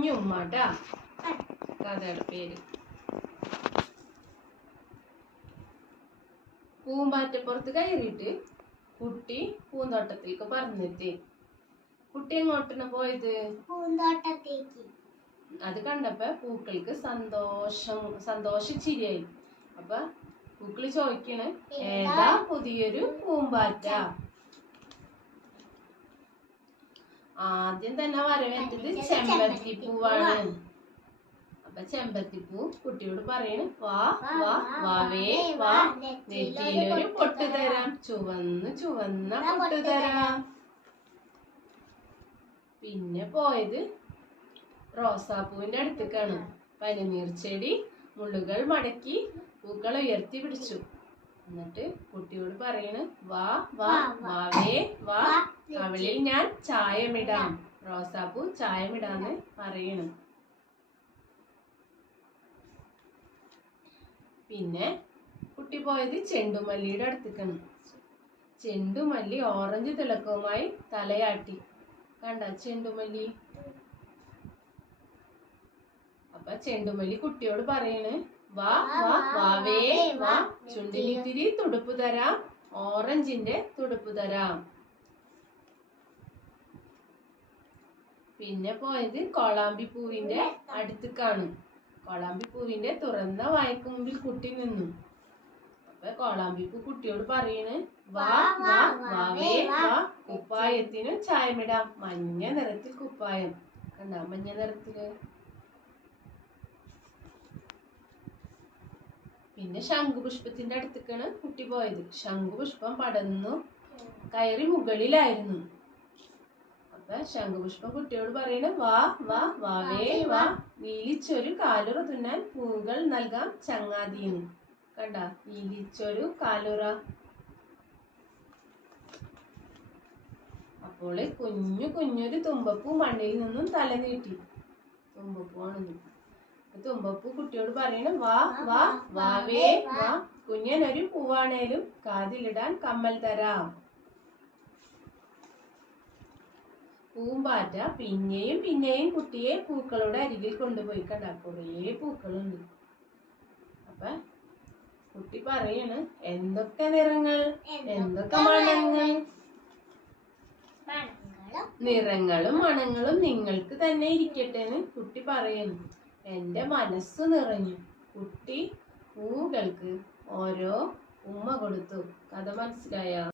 കുഞ്ഞുമ്മ ട്ടാ കഥയുടെ പേര്. പൂമ്പാറ്റപ്പുറത്ത് കയറിയിട്ട് കുട്ടി പൂന്തോട്ടത്തിലേക്ക് പറന്നെത്തി. കുട്ടി എങ്ങോട്ടാണ് പോയത്? പൂന്തോട്ടത്തേക്ക്. അത് കണ്ടപ്പോ പൂക്കൾക്ക് സന്തോഷിച്ചിരിയായി. അപ്പൊ പൂക്കള് ചോദിക്കണ്, ഏതാ പുതിയൊരു പൂമ്പാറ്റ? ആദ്യം തന്നെ വരവേറ്റത് ചെമ്പരത്തിപ്പൂവാണ്. അപ്പൊ ചെമ്പരത്തിപ്പൂ കുട്ടിയോട് പറയണ്, വാ വാ വാവേ വാ, നെറ്റിയിലൊരു പൊട്ട് തരാം, ചുവന്ന പൊട്ട് തരാം. പിന്നെ പോയത് റോസാപ്പൂവിന്റെ അടുത്തേക്കാണ്. പനിനീർച്ചെടി മുള്ളുകൾ മടക്കി പൂക്കൾ ഉയർത്തി പിടിച്ചു. എന്നിട്ട് കുട്ടിയോട് പറയണ്, വാ വാ വാവേ വാ, കവിളിൽ ഞാൻ ചായമിടാം. റോസാപ്പൂ ചായമിടാന്ന് പറയണ്. പിന്നെ കുട്ടി പോയത് ചെണ്ടുമല്ലിയുടെ അടുത്തേക്കാണ്. ചെണ്ടുമല്ലി ഓറഞ്ച് തിളക്കവുമായി തലയാട്ടി. കണ്ട ചെണ്ടുമല്ലി? അപ്പൊ ചെണ്ടുമല്ലി കുട്ടിയോട് പറയണ്, വാ വാ വാവേ വാ, ചുണ്ടിലിത്തിരി തുടുപ്പ് തരാം, ഓറഞ്ചിന്റെ തുടുപ്പ് തരാം. പിന്നെ പോയത് കോളാമ്പിപ്പൂവിന്റെ അടുത്തേക്കാണ്. കോളാമ്പിപ്പൂവിന്റെ തുറന്ന വായ്ക്ക് മുമ്പിൽ കുട്ടി നിന്നു. അപ്പൊ കോളാമ്പിപ്പൂ കുട്ടിയോട് പറയണ്, വാ വാ വാവേ വാ, കുപ്പായത്തിന് ചായമിടാം. മഞ്ഞ നിറത്തിൽ കുപ്പായം. കണ്ട മഞ്ഞ നിറത്തില്. പിന്നെ ശംഖുപുഷ്പത്തിന്റെ അടുത്തേക്കാണ് കുട്ടി പോയത്. ശംഖുപുഷ്പം പടർന്നു കയറി മുകളിലായിരുന്നു. അപ്പൊ ശംഖുപുഷ്പം കുട്ടിയോട് പറയണ്, വാ വാ വാവേ വാ, നീലിച്ചൊരു കാലുറ തുന്നാൻ പൂവുകൾ നൽകാം ചങ്ങാതീന്ന്. കണ്ട നീലിച്ചൊരു കാലുറ. അപ്പോള് കുഞ്ഞൊരു തുമ്പപ്പൂ മണ്ണിൽ നിന്നും തല നീട്ടി. തുമ്പപ്പൂവാണെന്ന്. തുമ്പപ്പൂ കുട്ടിയോട് പറയണം, വാ വാ വാവേ വാ, കുഞ്ഞനൊരു പൂവാണേലും കാതിലിടാൻ കമ്മൽ തരാം. പൂമ്പാറ്റ പിന്നെയും കുട്ടിയെ പൂക്കളുടെ അരികിൽ കൊണ്ടുപോയി. കണ്ട കുറേ പൂക്കളുണ്ട്. അപ്പൊ കുട്ടി പറയണ്, എന്തൊക്കെ നിറങ്ങൾ, എന്തൊക്കെ മണങ്ങൾ. നിറങ്ങളും മണങ്ങളും നിങ്ങൾക്ക് തന്നെ ഇരിക്കട്ടെ എന്ന് കുട്ടി പറയണു. എന്റെ മനസ്സ് നിറഞ്ഞു. കുട്ടി പൂക്കൾക്ക് ഓരോ ഉമ്മ കൊടുത്തു. കഥ മനസ്സിലായോ?